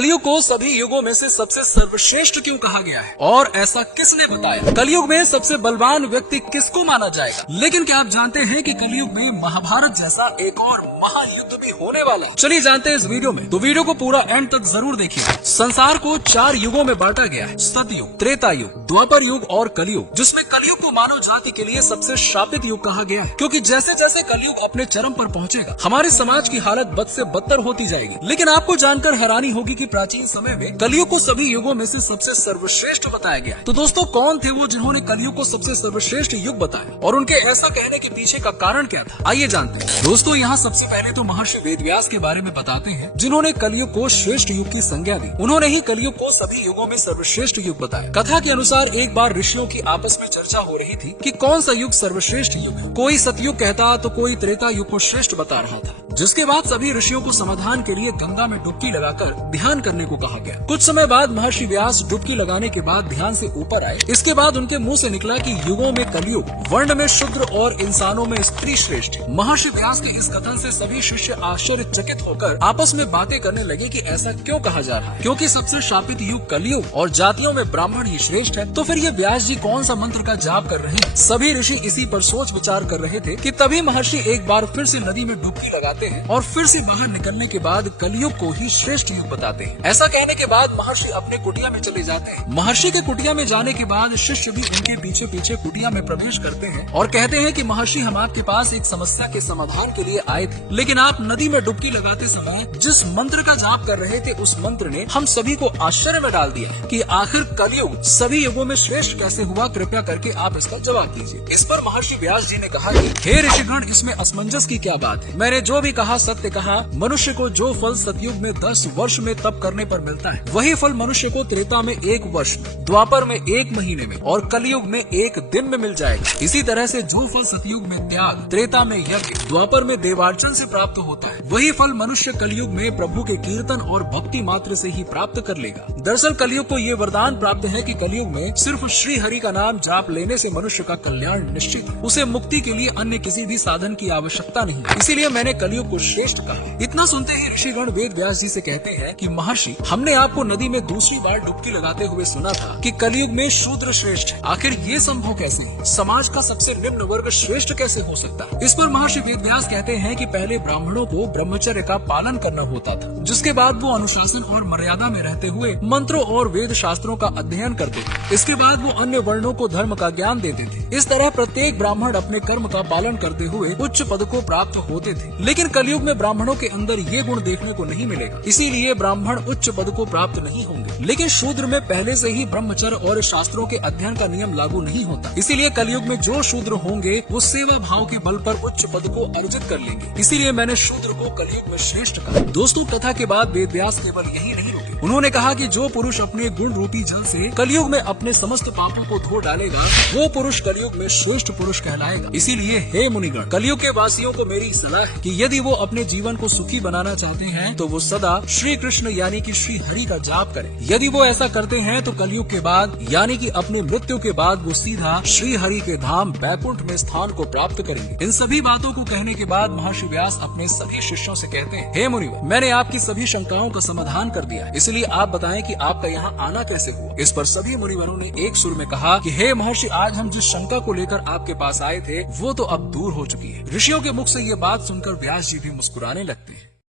कलयुग को सभी युगों में से सबसे सर्वश्रेष्ठ क्यों कहा गया है और ऐसा किसने बताया? कलयुग में सबसे बलवान व्यक्ति किसको माना जाएगा? लेकिन क्या आप जानते हैं कि कलयुग में महाभारत जैसा एक और महायुद्ध भी होने वाला है? चलिए जानते हैं इस वीडियो में, तो वीडियो को पूरा एंड तक जरूर देखिए। संसार को 4 युगों में बांटा गया है, सतयुग, त्रेता युग, द्वापर युग और कलयुग, जिसमें कलयुग को मानव जाति के लिए सबसे शापित युग कहा गया है, क्योंकि जैसे जैसे कलयुग अपने चरम पर पहुंचेगा हमारे समाज की हालत बद से बदतर होती जाएगी। लेकिन आपको जानकर हैरानी होगी कि प्राचीन समय में कलयुग को सभी युगों में से सबसे सर्वश्रेष्ठ बताया गया है। तो दोस्तों, कौन थे वो जिन्होंने कलयुग को सबसे सर्वश्रेष्ठ युग बताया और उनके ऐसा कहने के पीछे का कारण क्या था? आइए जानते हैं। दोस्तों, यहाँ सबसे पहले तो महर्षि वेदव्यास के बारे में बताते हैं, जिन्होंने कलयुग को श्रेष्ठ युग की संज्ञा दी। उन्होंने ही कलयुग को सभी युगों में सर्वश्रेष्ठ युग बताया। कथा के अनुसार एक बार ऋषियों की आपस में चर्चा हो रही थी कि कौन सा युग सर्वश्रेष्ठ युग है। कोई सतयुग कहता तो कोई त्रेता युग को श्रेष्ठ बता रहा था, जिसके बाद सभी ऋषियों को समाधान के लिए गंगा में डुबकी लगाकर ध्यान करने को कहा गया। कुछ समय बाद महर्षि व्यास डुबकी लगाने के बाद ध्यान से ऊपर आए। इसके बाद उनके मुंह से निकला कि युगों में कलयुग, वर्ण में शूद्र और इंसानों में स्त्री श्रेष्ठ है। महर्षि व्यास के इस कथन से सभी शिष्य आश्चर्यचकित होकर आपस में बातें करने लगे कि ऐसा क्यों कहा जा रहा है, क्योंकि सबसे शापित युग कलयुग और जातियों में ब्राह्मण ही श्रेष्ठ है। तो फिर ये व्यास जी कौन सा मंत्र का जाप कर रहे हैं? सभी ऋषि इसी पर सोच विचार कर रहे थे कि तभी महर्षि एक बार फिर से नदी में डुबकी लगाते हैं और फिर से बाहर निकलने के बाद कलयुग को ही श्रेष्ठ युग बताते हैं। ऐसा कहने के बाद महर्षि अपने कुटिया में चले जाते हैं। महर्षि के कुटिया में जाने के बाद शिष्य भी उनके पीछे पीछे कुटिया में प्रवेश करते हैं और कहते हैं कि महर्षि, हम आपके पास एक समस्या के समाधान के लिए आए थे, लेकिन आप नदी में डुबकी लगाते समय जिस मंत्र का जाप कर रहे थे उस मंत्र ने हम सभी को आश्चर्य में डाल दिया कि आखिर कलयुग सभी युगों में श्रेष्ठ कैसे हुआ? कृपया करके आप इसका जवाब कीजिए। इस पर महर्षि व्यास जी ने कहा कि हे ऋषिगण, इसमें असमंजस की क्या बात है? मैंने जो भी कहा सत्य कहा। मनुष्य को जो फल सतयुग में 10 वर्ष में तप करने पर मिलता है, वही फल मनुष्य को त्रेता में 1 वर्ष में, द्वापर में 1 महीने में और कलयुग में 1 दिन में मिल जाएगा। इसी तरह से जो फल सतयुग में त्याग, त्रेता में यज्ञ, द्वापर में देवार्चन से प्राप्त होता है, वही फल मनुष्य कलयुग में प्रभु के कीर्तन और भक्ति मात्र से ही प्राप्त कर लेगा। दरअसल कलयुग को ये वरदान प्राप्त है कि कलयुग में सिर्फ श्री हरि का नाम जाप लेने से मनुष्य का कल्याण निश्चित है। उसे मुक्ति के लिए अन्य किसी भी साधन की आवश्यकता नहीं। इसीलिए मैंने कलयुग को श्रेष्ठ कहा। इतना सुनते ही ऋषिगण वेद व्यास जी से कहते हैं कि महर्षि, हमने आपको नदी में दूसरी बार डुबकी लगाते हुए सुना था कि कलयुग में शूद्र श्रेष्ठ है। आखिर ये संभव कैसे है? समाज का सबसे निम्न वर्ग श्रेष्ठ कैसे हो सकता है? इस पर महर्षि वेद व्यास कहते हैं कि पहले ब्राह्मणों को ब्रह्मचर्य का पालन करना होता था, जिसके बाद वो अनुशासन और मर्यादा में रहते हुए मंत्रों और वेद शास्त्रों का अध्ययन करते थे। इसके बाद वो अन्य वर्णों को धर्म का ज्ञान देते थे। इस तरह प्रत्येक ब्राह्मण अपने कर्म का पालन करते हुए उच्च पद को प्राप्त होते थे। लेकिन कलयुग में ब्राह्मणों के अंदर ये गुण देखने को नहीं मिलेगा, इसीलिए ब्राह्मण उच्च पद को प्राप्त नहीं होंगे। लेकिन शूद्र में पहले से ही ब्रह्मचर्य और शास्त्रों के अध्ययन का नियम लागू नहीं होता, इसीलिए कलयुग में जो शूद्र होंगे वो सेवा भाव के बल पर उच्च पद को अर्जित कर लेंगे। इसीलिए मैंने शूद्र को कलयुग में श्रेष्ठ कहा। दोस्तों, कथा के बाद वेद व्यास केवल यही नहीं रुके। उन्होंने कहा कि जो पुरुष अपने गुण रूपी जल से कलयुग में अपने समस्त पापों को धो डालेगा, वो पुरुष कलयुग में श्रेष्ठ पुरुष कहलाएगा। इसीलिए हे मुनिगण, कलयुग के वासियों को मेरी सलाह है कि यदि वो अपने जीवन को सुखी बनाना चाहते हैं तो वो सदा श्री कृष्ण यानी कि श्री हरि का जाप करें। यदि वो ऐसा करते हैं तो कलयुग के बाद यानी कि अपनी मृत्यु के बाद वो सीधा श्री हरि के धाम बैकुंठ में स्थान को प्राप्त करेंगे। इन सभी बातों को कहने के बाद महर्षि व्यास अपने सभी शिष्यों से कहते हैं, हे मुनिवर, मैंने आपकी सभी शंकाओं का समाधान कर दिया, इसलिए आप बताएं कि आपका यहाँ आना कैसे हुआ? इस पर सभी मुनिवरों ने एक सुर में कहा कि हे महर्षि, आज हम जिस शंका को लेकर आपके पास आए थे वो तो अब दूर हो चुकी है। ऋषियों के मुख से ये बात सुनकर व्यास जी भी मुस्कुराने लगते हैं।